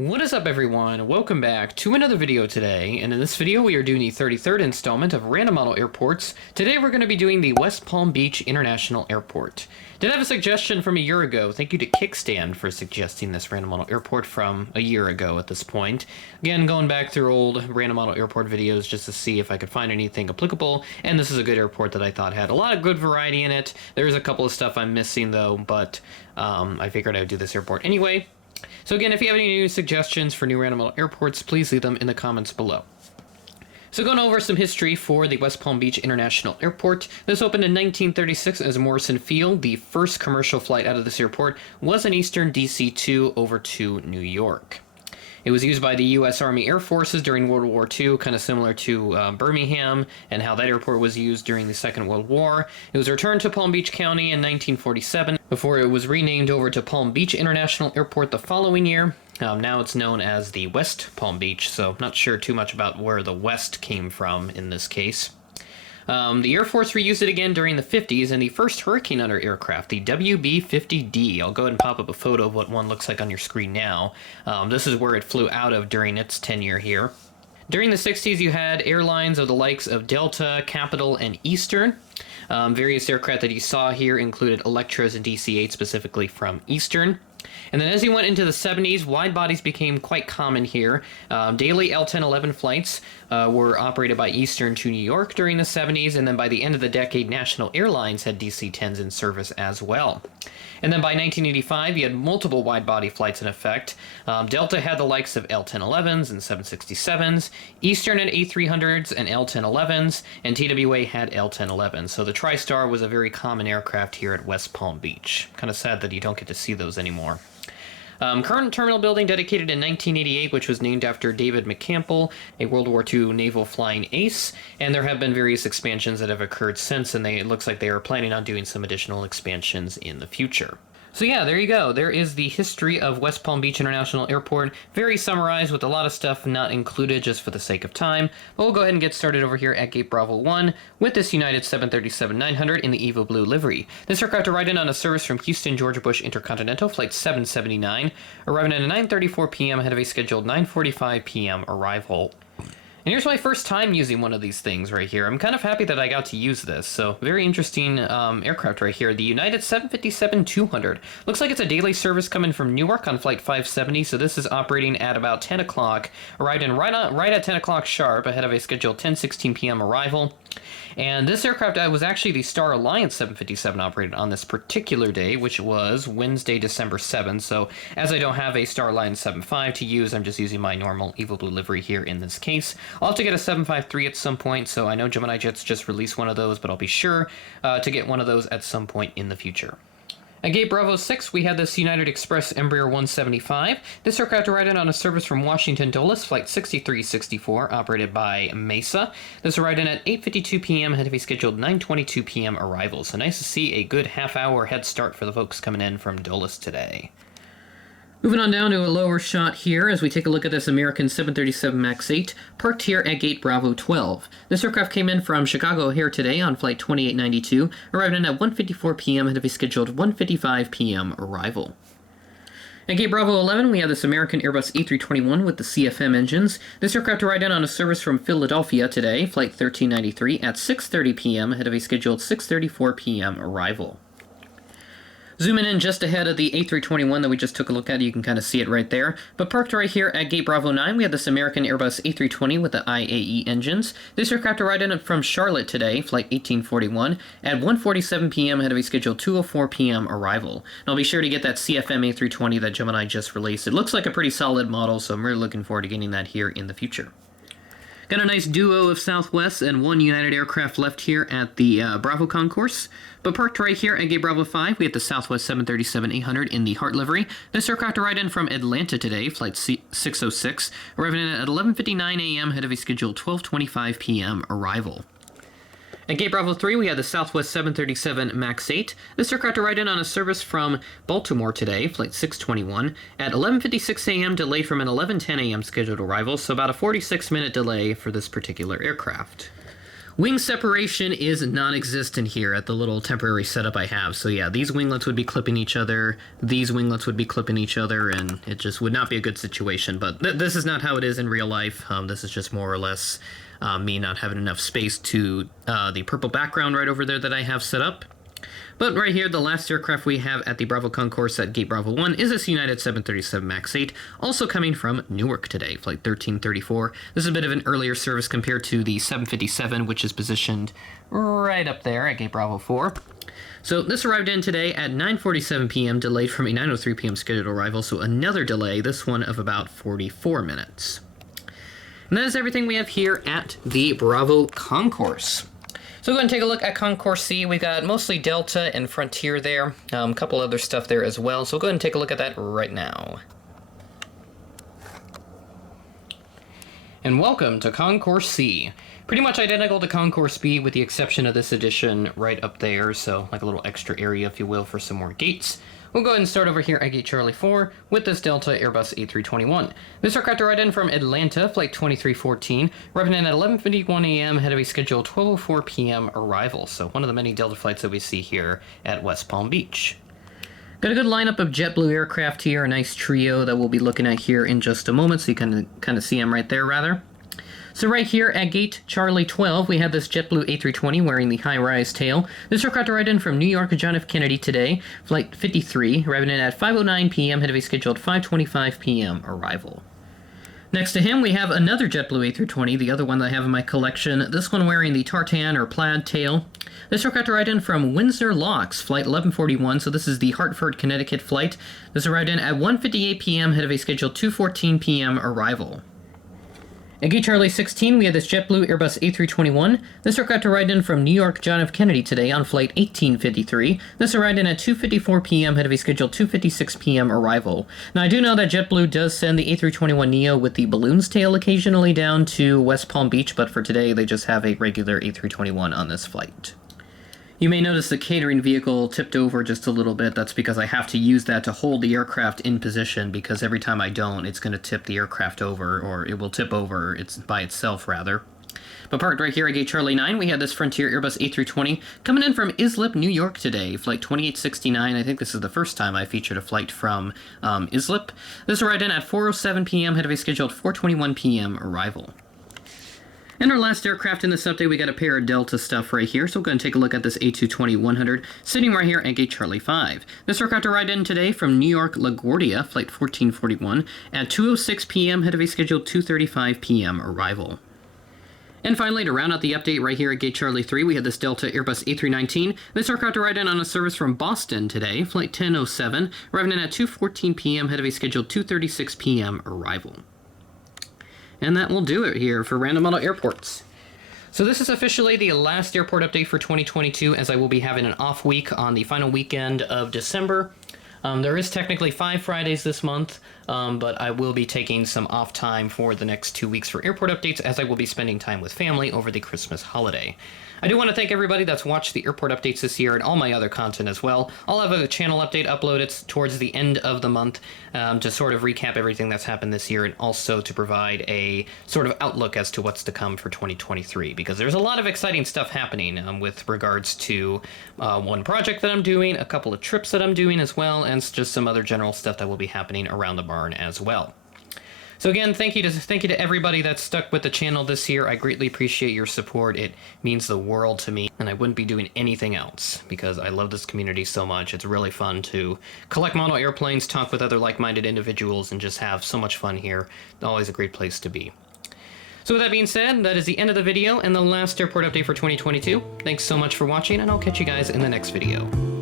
What is up, everyone? Welcome back to another video today, and in this video we are doing the 33rd installment of Random Model Airports. Today we're going to be doing the West Palm Beach International Airport. Did have a suggestion from a year ago. Thank you to Kickstand for suggesting this Random Model Airport from a year ago at this point. Again, going back through old Random Model Airport videos just to see if I could find anything applicable, and this is a good airport that I thought had a lot of good variety in it. There's a couple of stuff I'm missing though, but I figured I would do this airport anyway. So again, if you have any new suggestions for new Random Model Airports, please leave them in the comments below. So going over some history for the West Palm Beach International Airport. This opened in 1936 as Morrison Field. The first commercial flight out of this airport was an Eastern DC-2 over to New York. It was used by the U.S. Army Air Forces during World War II, kind of similar to Birmingham and how that airport was used during the Second World War. It was returned to Palm Beach County in 1947 before it was renamed over to Palm Beach International Airport the following year. Now it's known as the West Palm Beach, so not sure too much about where the West came from in this case. The Air Force reused it again during the 50s in the first Hurricane Hunter aircraft, the WB-50D. I'll go ahead and pop up a photo of what one looks like on your screen now. This is where it flew out of during its tenure here. During the 60s, you had airlines of the likes of Delta, Capital, and Eastern. Various aircraft that you saw here included Electras and DC-8 specifically from Eastern. And then as you went into the 70s, wide bodies became quite common here. Daily L-1011 flights were operated by Eastern to New York during the 70s, and then by the end of the decade, National Airlines had DC-10s in service as well. And then by 1985, you had multiple wide-body flights in effect. Delta had the likes of L-1011s and 767s, Eastern had A300s and L-1011s, and TWA had L-1011s. So the TriStar was a very common aircraft here at West Palm Beach. Kind of sad that you don't get to see those anymore. Current terminal building dedicated in 1988, which was named after David McCampbell, a World War II naval flying ace, and there have been various expansions that have occurred since, and it looks like they are planning on doing some additional expansions in the future. So yeah, there you go. There is the history of West Palm Beach International Airport, very summarized with a lot of stuff not included just for the sake of time. But we'll go ahead and get started over here at Gate Bravo 1 with this United 737-900 in the Evo Blue livery. This aircraft arrived in on a service from Houston Georgia Bush Intercontinental Flight 779, arriving at 9:34 p.m. ahead of a scheduled 9:45 p.m. arrival. And here's my first time using one of these things right here. I'm kind of happy that I got to use this. So very interesting aircraft right here. The United 757-200. Looks like it's a daily service coming from Newark on flight 570. So this is operating at about 10 o'clock. Arrived in right at 10 o'clock sharp ahead of a scheduled 10:16 p.m. arrival. And this aircraft was actually the Star Alliance 757 operated on this particular day, which was Wednesday, December 7th. So as I don't have a Star Alliance 75 to use, I'm just using my normal Evo Blue livery here in this case. I'll have to get a 753 at some point, so I know Gemini Jets just released one of those, but I'll be sure to get one of those at some point in the future. At Gate Bravo 6, we had this United Express Embraer 175. This aircraft arrived in on a service from Washington Dulles, Flight 6364, operated by Mesa. This arrived in at 8:52 p.m. ahead of a scheduled 9:22 p.m. arrival. So nice to see a good half-hour head start for the folks coming in from Dulles today. Moving on down to a lower shot here as we take a look at this American 737 MAX 8 parked here at Gate Bravo 12. This aircraft came in from Chicago O'Hare today on flight 2892, arrived in at 1:54 p.m. ahead of a scheduled 1:55 p.m. arrival. At Gate Bravo 11, we have this American Airbus A321 with the CFM engines. This aircraft arrived in on a service from Philadelphia today, flight 1393, at 6:30 p.m. ahead of a scheduled 6:34 p.m. arrival. Zooming in just ahead of the A321 that we just took a look at, you can kind of see it right there. But parked right here at Gate Bravo 9, we have this American Airbus A320 with the IAE engines. This aircraft arrived in from Charlotte today, flight 1841, at 1:47 p.m. ahead of a scheduled 2:04 p.m. arrival. And I'll be sure to get that CFM A320 that Gemini just released. It looks like a pretty solid model, so I'm really looking forward to getting that here in the future. Got a nice duo of Southwest and one United aircraft left here at the Bravo Concourse. But parked right here at Gate Bravo 5, we have the Southwest 737-800 in the Heart livery. This aircraft arrived in from Atlanta today, flight 606, arriving in at 11:59 a.m. ahead of a scheduled 12:25 p.m. arrival. At Gate Bravo 3, we had the Southwest 737 MAX 8. This aircraft arrived in on a service from Baltimore today, flight 621, at 11:56 a.m. delayed from an 11:10 a.m. scheduled arrival, so about a 46-minute delay for this particular aircraft. Wing separation is non-existent here at the little temporary setup I have. So yeah, these winglets would be clipping each other, these winglets would be clipping each other, and it just would not be a good situation. But this is not how it is in real life. This is just more or less me not having enough space to the purple background right over there that I have set up. But right here, the last aircraft we have at the Bravo Concourse at Gate Bravo 1 is this United 737 MAX 8, also coming from Newark today, Flight 1334. This is a bit of an earlier service compared to the 757, which is positioned right up there at Gate Bravo 4. So this arrived in today at 9:47 p.m., delayed from a 9:03 p.m. scheduled arrival, so another delay, this one of about 44 minutes. And that is everything we have here at the Bravo Concourse. So go ahead and take a look at Concourse C. We've got mostly Delta and Frontier there, a couple other stuff there as well. So go ahead and take a look at that right now. And welcome to Concourse C. Pretty much identical to Concourse B with the exception of this addition right up there, so like a little extra area, if you will, for some more gates. We'll go ahead and start over here at Gate Charlie 4 with this Delta Airbus A321. This aircraft arrived in from Atlanta, Flight 2314, arriving in at 11:51 a.m. ahead of a scheduled 12:04 p.m. arrival, so one of the many Delta flights that we see here at West Palm Beach. Got a good lineup of JetBlue aircraft here, a nice trio that we'll be looking at here in just a moment, so you can kind of see them right there, rather. So right here at Gate Charlie 12, we have this JetBlue A320 wearing the high-rise tail. This aircraft arrived in from New York John F. Kennedy today, Flight 53, arriving in at 5:09 p.m. ahead of a scheduled 5:25 p.m. arrival. Next to him, we have another JetBlue A320, the other one that I have in my collection, this one wearing the tartan or plaid tail. This aircraft arrived in from Windsor Locks, Flight 1141, so this is the Hartford, Connecticut flight. This arrived in at 1:58 p.m. ahead of a scheduled 2:14 p.m. arrival. At Gate Charlie 16, we have this JetBlue Airbus A321. This aircraft arrived in from New York John F. Kennedy today on Flight 1853. This arrived in at 2:54 p.m. ahead of a scheduled 2:56 p.m. arrival. Now, I do know that JetBlue does send the A321neo with the balloon's tail occasionally down to West Palm Beach, but for today, they just have a regular A321 on this flight. You may notice the catering vehicle tipped over just a little bit. That's because I have to use that to hold the aircraft in position, because every time I don't, it's going to tip the aircraft over, or it will tip over by itself, rather. But parked right here at Gate Charlie 9, we have this Frontier Airbus A320 coming in from Islip, New York today, Flight 2869. I think this is the first time I featured a flight from Islip. This arrived in at 4:07 p.m. ahead of a scheduled 4:21 p.m. arrival. And our last aircraft in this update, we got a pair of Delta stuff right here, so we'll go and take a look at this A220-100, sitting right here at Gate Charlie 5. This aircraft arrived in today from New York LaGuardia, Flight 1441, at 2:06 p.m. ahead of a scheduled 2:35 p.m. arrival. And finally, to round out the update right here at Gate Charlie 3, we had this Delta Airbus A319. This aircraft arrived in on a service from Boston today, Flight 1007, arriving in at 2:14 p.m. ahead of a scheduled 2:36 p.m. arrival. And that will do it here for Random Model Airports. So this is officially the last airport update for 2022, as I will be having an off week on the final weekend of December. There is technically 5 Fridays this month, but I will be taking some off time for the next 2 weeks for airport updates, as I will be spending time with family over the Christmas holiday. I do want to thank everybody that's watched the airport updates this year and all my other content as well. I'll have a channel update uploaded towards the end of the month to sort of recap everything that's happened this year, and also to provide a sort of outlook as to what's to come for 2023, because there's a lot of exciting stuff happening with regards to one project that I'm doing, a couple of trips that I'm doing as well, and just some other general stuff that will be happening around the barn as well. So again, thank you to everybody that's stuck with the channel this year. I greatly appreciate your support. It means the world to me, and I wouldn't be doing anything else because I love this community so much. It's really fun to collect model airplanes, talk with other like-minded individuals, and just have so much fun here. Always a great place to be. So with that being said, that is the end of the video and the last airport update for 2022. Thanks so much for watching, and I'll catch you guys in the next video.